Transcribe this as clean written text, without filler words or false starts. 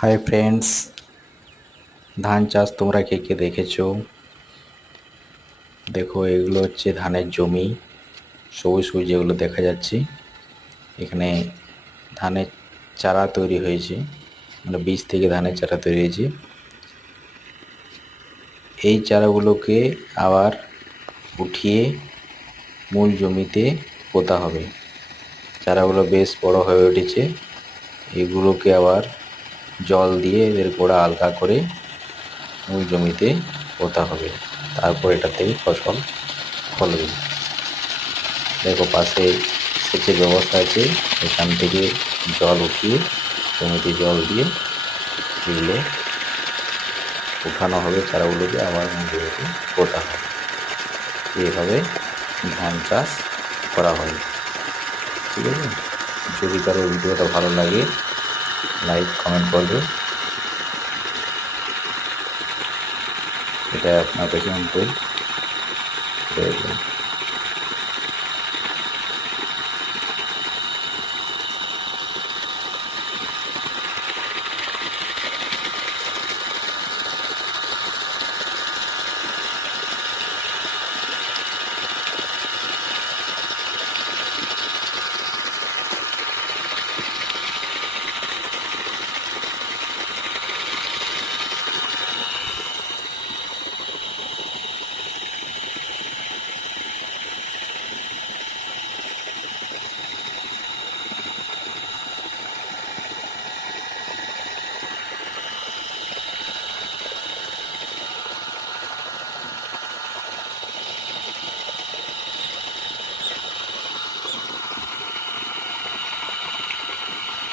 Hi friends, ধান চাষ তোমরা কে কে দেখেছো? দেখো, এগুলো হচ্ছে ধানের জমি। সবুজ সবুজ যেগুলো দেখা যাচ্ছে, এখানে ধানের চারা তৈরি হয়েছে, মানে বীজ থেকে ধানের চারা তৈরি হয়েছে। এই চারাগুলোকে আবার উঠিয়ে মূল জমিতে পোঁতা হবে। চারাগুলো বেশ বড় হয়ে উঠেছে, এগুলোকে আবার জল দিয়ে এদের গোড়া আলগা করে মূল জমিতে পোঁতা হবে। তারপর এটা থেকে ফসল ফলবে। দেখো, পাশে সেচের ব্যবস্থা আছে, এখান থেকে জল উঠিয়ে জমিতে জল দিয়ে এগুলো উঠানো হবে, চারাগুলোকে আবার জমিতে পোঁতা হবে। এইভাবে ধান চাষ করা হয়। ঠিক আছে, যদি কারো ভিডিওটা ভালো লাগে লাইক কমেন্ট করবে। এটা আপনার পেছন